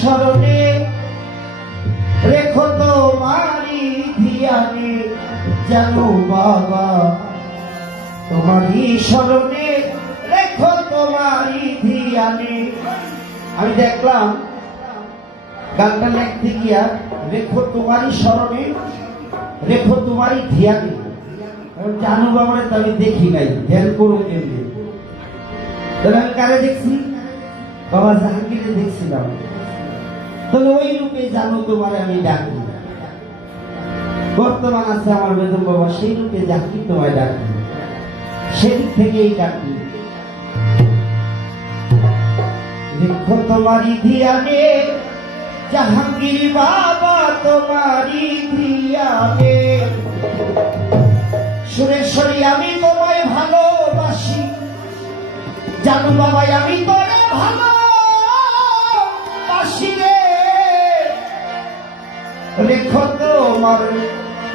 শরণে রেখো তো মারি ধিয়ানে, জানো বাবা, তোমারই স্মরণে রেখো তোমারই ধিয়ানে। আমি দেখলাম, গানটা লেখতে গিয়া রেখো তোমারই স্মরণে, রেখো তোমারই ধিয়ানে। জানু বাবার তো আমি দেখি নাই, ধ্যান করুন কেমনি তাহলে আমি কারে দেখছি? বাবা জাহাঙ্গীরে দেখছিলাম। তাহলে ওই রূপে জানো তোমার আমি ডাকি। বর্তমান আছে আমার বেতন বাবা, সেই রূপে তোমায় ডাকি। সেদিক থেকেই ডাকি। দেখো তোমারই দিয়ানে জাহাঙ্গীর বাবা তোমারই সুরেশ্বরী আমি তোমায় ভালোবাসি, জানু বাবাই, আমি তোরে ভালো লেখো তোমার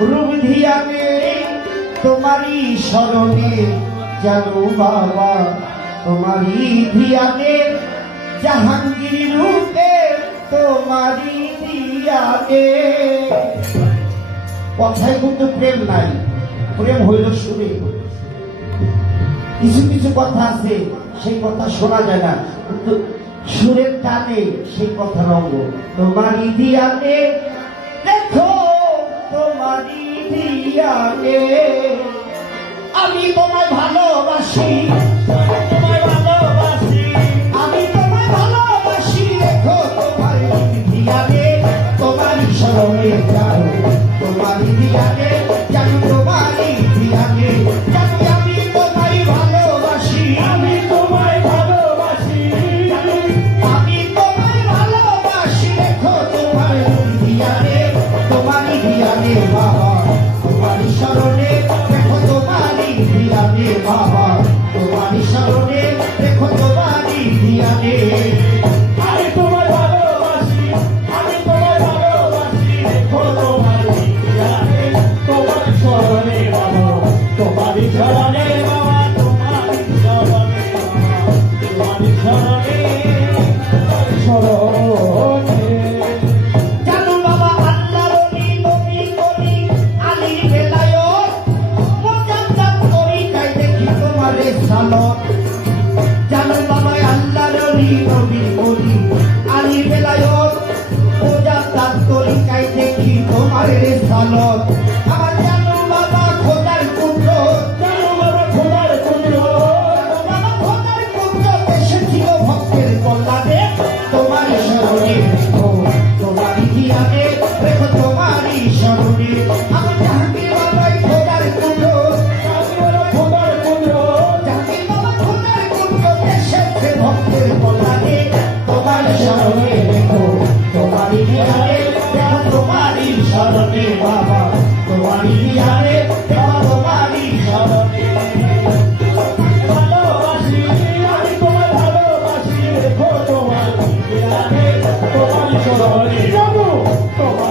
রূপ ধিয়াবে, তোমারই স্মরণে জানো বাবা, তোমারই ধিয়াবে, জাহাঙ্গীর রূপে তোমারই ধিয়াবে। কথায় কিন্তু প্রেম নাই, প্রেম হইল শুনে। কিছু কিছু কথা আছে, সেই কথা শোনা যায় না, কিন্তু সুরের টানে সেই কথা অঙ্গ। তোমার ইদিয়াতে দিয়াকে। আমি তোমায় ভালোবাসি।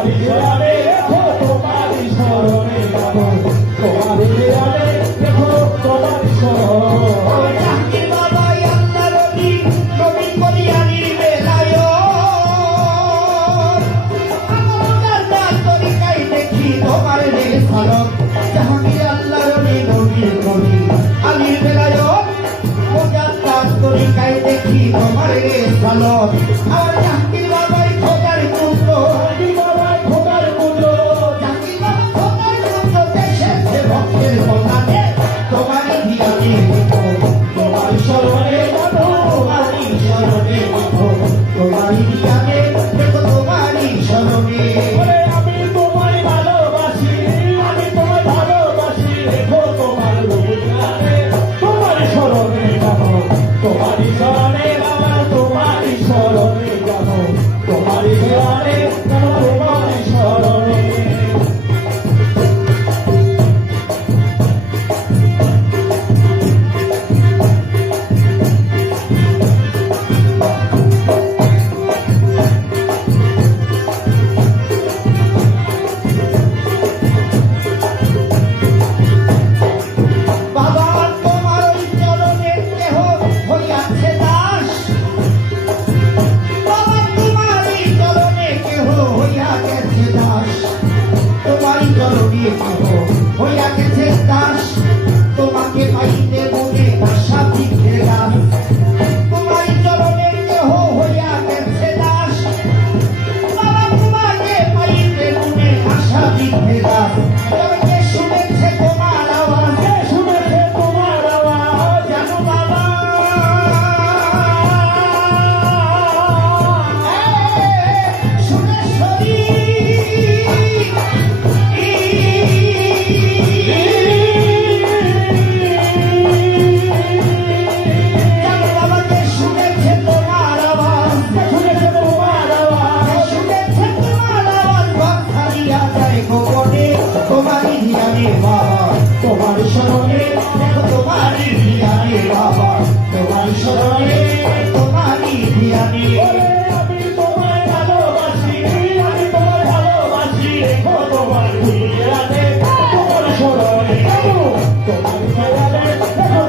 Yeah. তোমার স্মরণে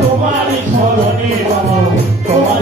তোমার স্মরণে তোমার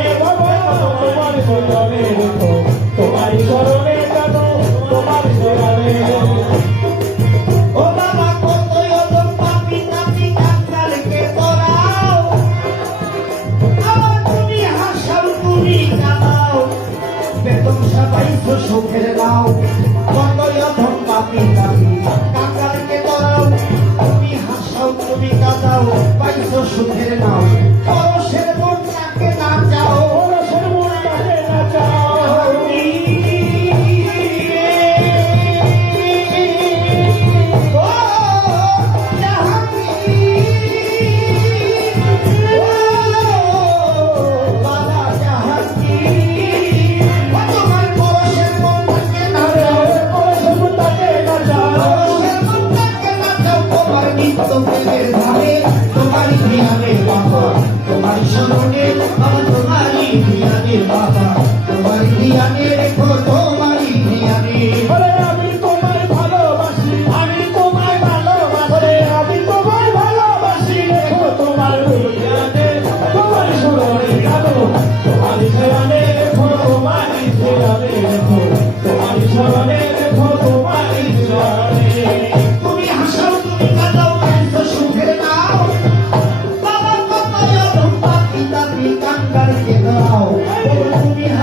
বেতন সাতাইশ সুখের নাও কন্দয়ধন পাপি পাপি কাকারকে দাও। তুমি হাসাও, তুমি কাঁদাও, পাইছো সুখের নাও পরশের মন না চাও Something is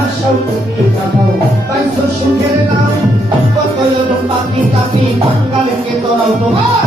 আশাও তুমি কাটাও পাইছো সুখের নাম কত পাপি কাপি কাঙ্গালে কে তোরাও তোমার